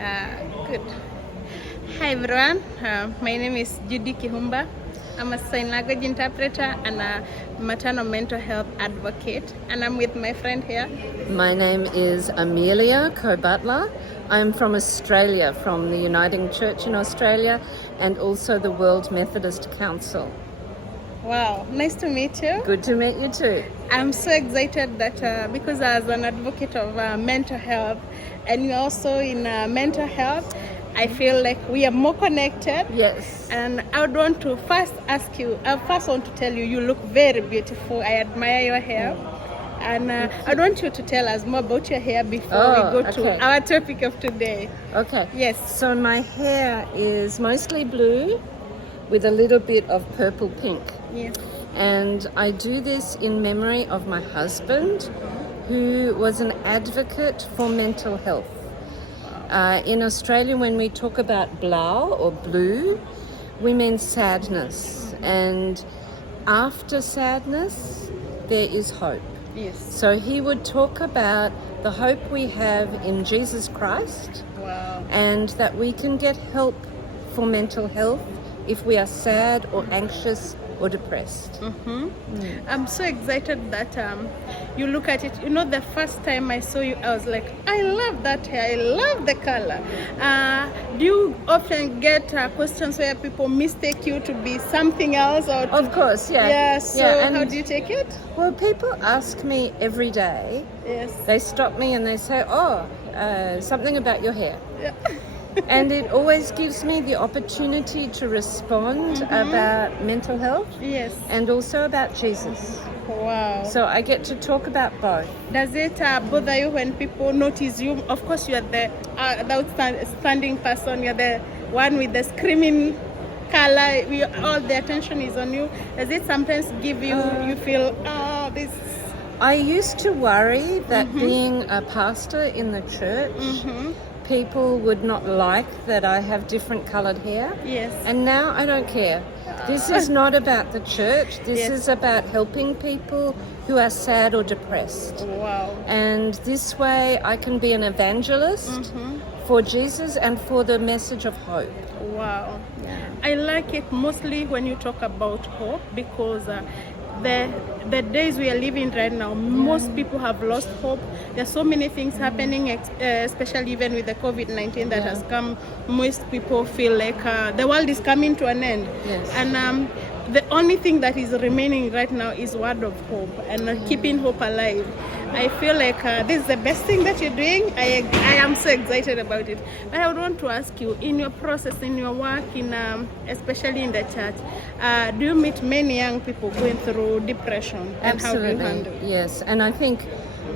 Good. Hi everyone. My name is Judy Kihumba. I'm a sign language interpreter and a maternal mental health advocate. And I'm with my friend here. My name is Amelia Koh-Butler. I'm from Australia, from the Uniting Church in Australia and also the World Methodist Council. Wow, nice to meet you. Good to meet you too. I'm so excited that because as an advocate of mental health and you're also in mental health, I feel like we are more connected. Yes. And I would want to first ask you, I first want to tell you, you look very beautiful. I admire your hair. And I want you to tell us more about your hair before we go to our topic of today. Okay. Yes. So my hair is mostly blue with a little bit of purple pink. Yes. And I do this in memory of my husband, who was an advocate for mental health. In Australia, when we talk about blau or blue, we mean sadness. And after sadness, there is hope. Yes. So he would talk about the hope we have in Jesus Christ. Wow. And that we can get help for mental health if we are sad or anxious or depressed. Mm-hmm. I'm so excited that you look at it. You know, the first time I saw you, I was like, I love that hair. I love the color. Do you often get questions where people mistake you to be something else? Or to... Of course, yeah. Yeah, so yeah, how do you take it? Well, people ask me every day. Yes. They stop me and they say, something about your hair. Yeah. And it always gives me the opportunity to respond about mental health. Yes. And also about Jesus. Wow. So I get to talk about both. Does it bother you when people notice you? Of course, you are the outstanding person. You're the one with the screaming color. All the attention is on you. Does it sometimes give you, you feel, this... I used to worry that being a pastor in the church, people would not like that I have different colored hair. Yes. And now I don't care. This is not about the church. This is about helping people who are sad or depressed. Wow. And this way I can be an evangelist for Jesus and for the message of hope. Wow. Yeah. I like it mostly when you talk about hope because the days we are living right now, most people have lost hope. There's so many things happening, especially even with the COVID-19 that has come. Most people feel like the world is coming to an end. Yes. And the only thing that is remaining right now is word of hope and keeping hope alive. I feel like this is the best thing that you're doing. I am so excited about it. But I would want to ask you, in your process, in your work, especially in the church, do you meet many young people going through depression? And Absolutely. How do you handle it? Yes, and I think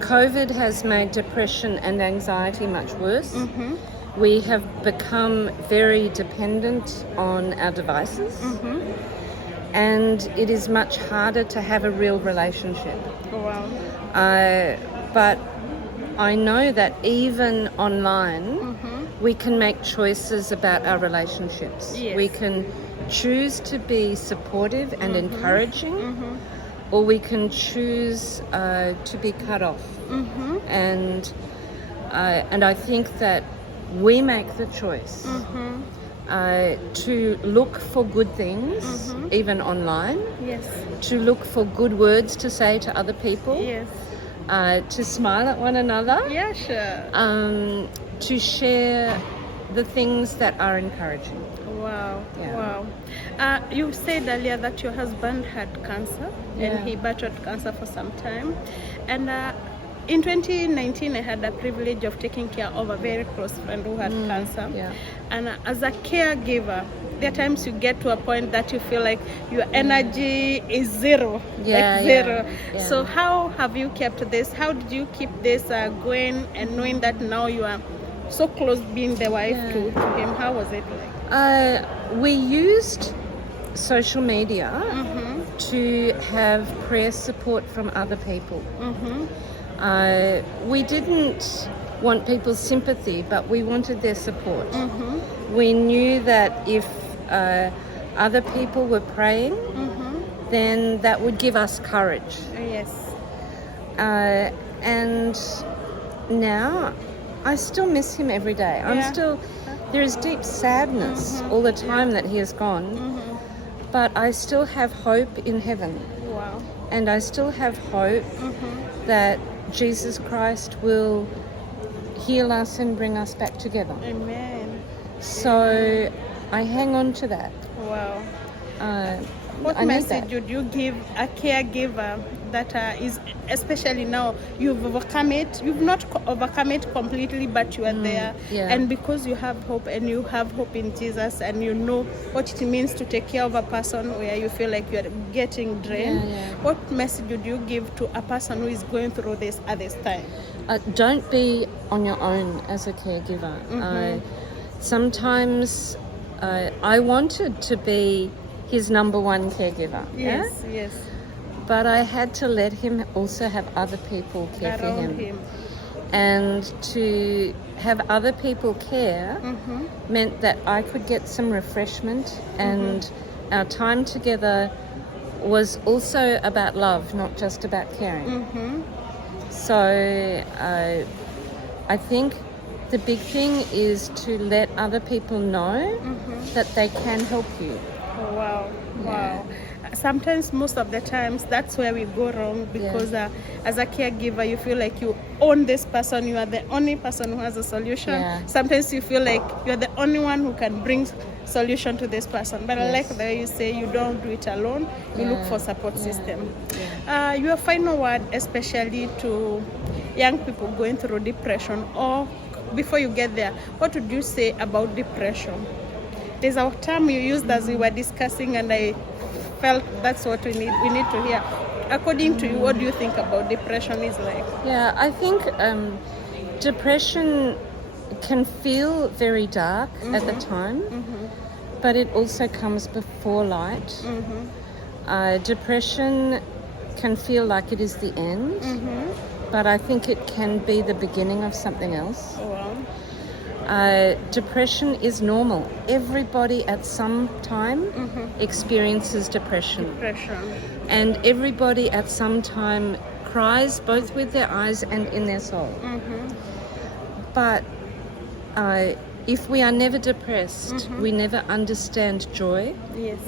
COVID has made depression and anxiety much worse. We have become very dependent on our devices. And it is much harder to have a real relationship. Wow. But I know that even online, we can make choices about our relationships. Yes. We can choose to be supportive and encouraging, or we can choose to be cut off. And I think that we make the choice to look for good things, even online. Yes. To look for good words to say to other people. Yes. To smile at one another. Yeah, sure. To share the things that are encouraging. Wow. Yeah. Wow. You said earlier that your husband had cancer and he battled cancer for some time. And in 2019, I had the privilege of taking care of a very close friend who had cancer. Yeah. And as a caregiver, there are times you get to a point that you feel like your energy is zero. Yeah, zero. yeah. So how have you kept this? How did you keep this going and knowing that now you are so close being the wife to him? How was it like? We used social media to have prayer support from other people. We didn't want people's sympathy, but we wanted their support. We knew that if other people were praying, then that would give us courage. Yes. And now I still miss him every day. There is deep sadness all the time that he is gone, but I still have hope in heaven. Wow. And I still have hope that Jesus Christ will heal us and bring us back together. Amen. So I hang on to that. Wow. What message would you give a caregiver that is, especially now, you've overcome it? You've not overcome it completely, but you are there. Yeah. And because you have hope, and you have hope in Jesus, and you know what it means to take care of a person where you feel like you're getting drained, what message would you give to a person who is going through this at this time? Don't be on your own as a caregiver. Sometimes I wanted to be his number one caregiver. Yes. But I had to let him also have other people care for him. And to have other people care meant that I could get some refreshment, and our time together was also about love, not just about caring. So I think the big thing is to let other people know that they can help you. Oh, wow. Sometimes, most of the times, that's where we go wrong, because as a caregiver, you feel like you own this person, you are the only person who has a solution. Sometimes you feel like you're the only one who can bring solution to this person, but like the way you say, you don't do it alone, you look for support system. Your final word, especially to young people going through depression, or before you get there, what would you say about depression? There's a term you used as we were discussing, and I felt that's what we need to hear. According to you, what do you think about depression is like? Yeah, I think depression can feel very dark at the time, but it also comes before light. Depression can feel like it is the end, but I think it can be the beginning of something else. Oh, wow. Depression is normal. Everybody at some time experiences depression. And everybody at some time cries both with their eyes and in their soul. But if we are never depressed, we never understand joy. Yes.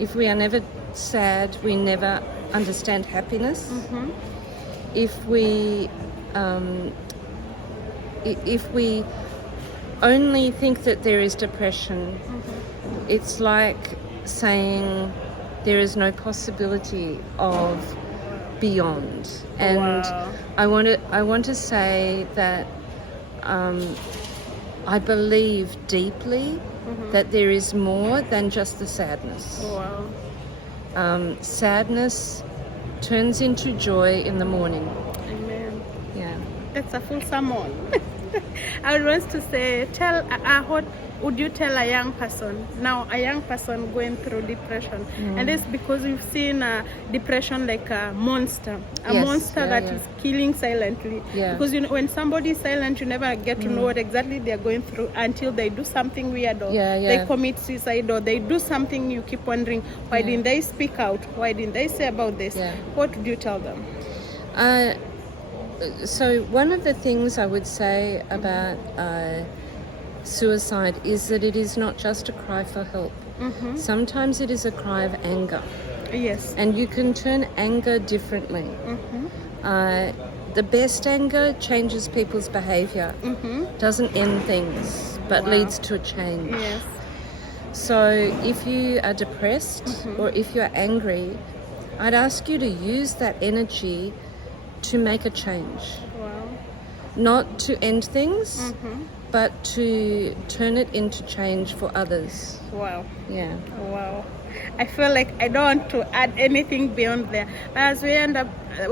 If we are never sad, we never understand happiness. If we only think that there is depression, it's like saying there is no possibility of beyond. And I want to say that I believe deeply that there is more than just the sadness. Sadness turns into joy in the morning. Amen. Yeah. That's a full sermon. I would want to say, what would you tell a young person going through depression? And it's because we've seen depression like a monster, that is killing silently. Because when somebody is silent, you never get to know what exactly they're going through until they do something weird, or they commit suicide, or they do something you keep wondering, why didn't they speak out? Why didn't they say about this? What would you tell them? So one of the things I would say about suicide is that it is not just a cry for help. Sometimes it is a cry of anger. Yes. And you can turn anger differently. The best anger changes people's behavior, doesn't end things, but leads to a change. Yes. So if you are depressed or if you're angry, I'd ask you to use that energy to make a change. Not to end things, but to turn it into change for others. Yeah. I feel like I don't want to add anything beyond there. But as we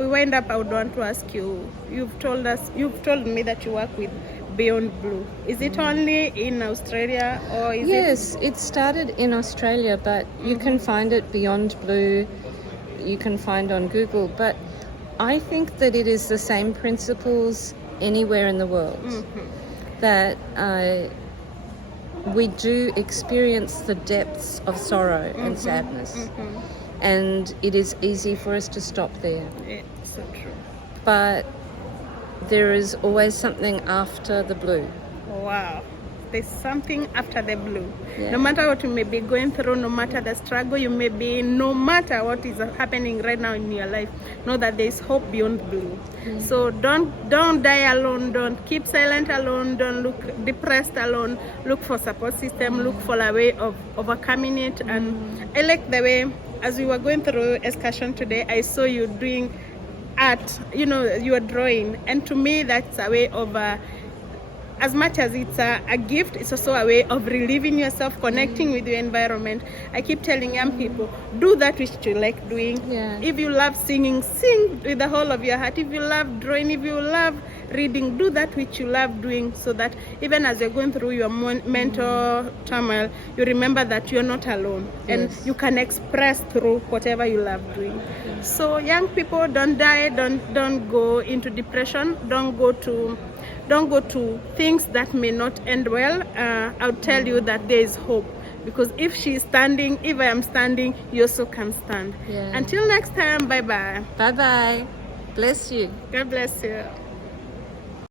wind up, I would want to ask you, you've told me that you work with Beyond Blue. Is it only in Australia, or is Yes, it started in Australia, but you can find it Beyond Blue. You can find on Google, but I think that it is the same principles anywhere in the world. That we do experience the depths of sorrow and sadness, and it is easy for us to stop there. It's so true. But there is always something after the blue. Wow. There's something after the blue. Yeah. No matter what you may be going through, no matter the struggle you may be in, no matter what is happening right now in your life, know that there's hope beyond blue. So don't die alone. Don't keep silent alone. Don't look depressed alone. Look for support system. Look for a way of overcoming it. And I like the way, as we were going through excursion today, I saw you doing art. You know, you are drawing, and to me, that's a way of. As much as it's a gift, it's also a way of relieving yourself, connecting with your environment. I keep telling young people, do that which you like doing. Yeah. If you love singing, sing with the whole of your heart. If you love drawing, if you love reading, do that which you love doing, so that even as you're going through your mental turmoil, you remember that you're not alone, and you can express through whatever you love doing. So young people, don't die, don't go into depression, don't go to things that may not end well. I'll tell you that there is hope, because if she's standing, if I am standing, you also can stand. Yeah. Until next time, bye-bye. Bye-bye. Bless you. God bless you.